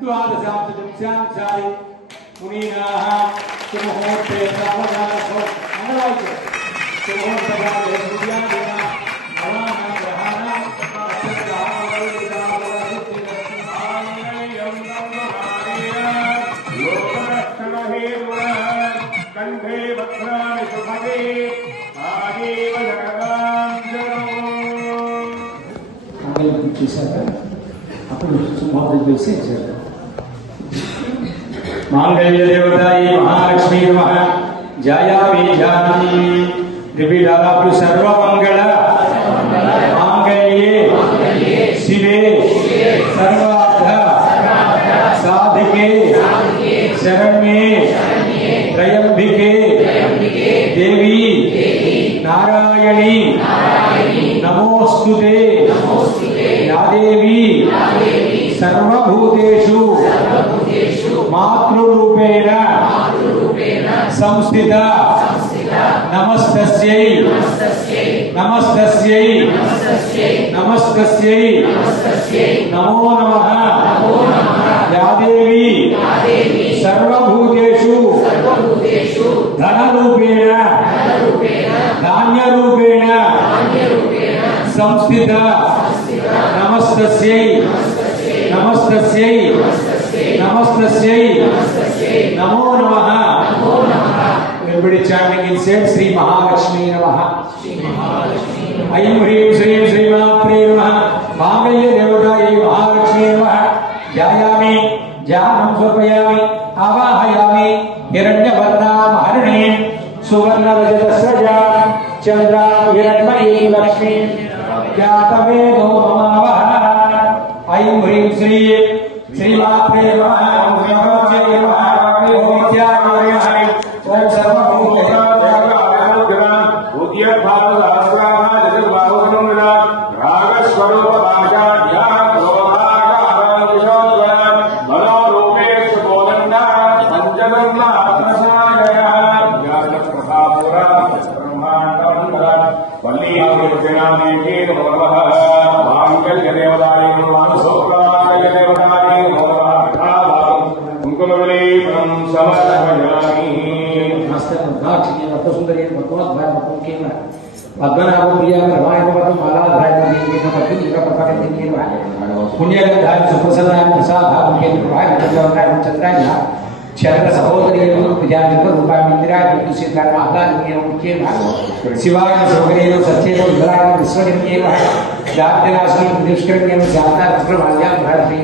द्वादशाब्दं मुनीनाः सुमुहूर्ते सावधानसो मंगलवाक्य सुमुहूर्तकाले सूर्यादिना नवानां ग्रहाणां कंठे वक्राणि सुभगे आदेव जगदां చేశాక అప్పుడు సుమారు చేసి मांगल्य देवताई महालक्ष्मी नमः जायामि जानामि त्रिविधालु सर्वमंगल मांगल्ये शिवे सर्वार्थ साधिके शरण्ये त्रयंबिके देवी नारायणी नमोस्तुते या देवी सर्वभूतेषु मातृरूपेण संस्थिता नमस्तस्यै नमस्तस्यै नमस्तस्यै नमो नमः या देवी सर्वभूतेषु धनरूपेण धान्यरूपेण संस्थिता नमस्तस्यै नमस्तस्यै नमस्तस्यै नमो नमः. Everybody chanting in same Sri Mahalakshmi Namaha. Aim Hrim Shrim Srimatre Namaha. Mangalya Devataye Mahalakshmi Namaha. Jayami Janam Swapayami Avahayami Hiranyavarnam Harinim Suvarna Rajatasaja Chandra Hiranmayi Lakshmi Jatavedo Mamavaha. Aim Hrim Shri Srimatre Namaha. Padmanabha प्रिया रामायण पद्म माला धाय देवी का पद्म का प्रकार देवी का पुण्य धाय सुप्रसन्नाय प्रसाद धाम के प्रभाव जगन्नाथ चंद्राय चंद्र सहोदरी विद्याधि रूपाय मंदिराय तुलसी car माता के मुख्य शिवाय सौगरेव सत्येव विराय विश्वनिर्मेव जातनास्मि दुष्कर्ण्यं जाता विक्रमाल्यां भारती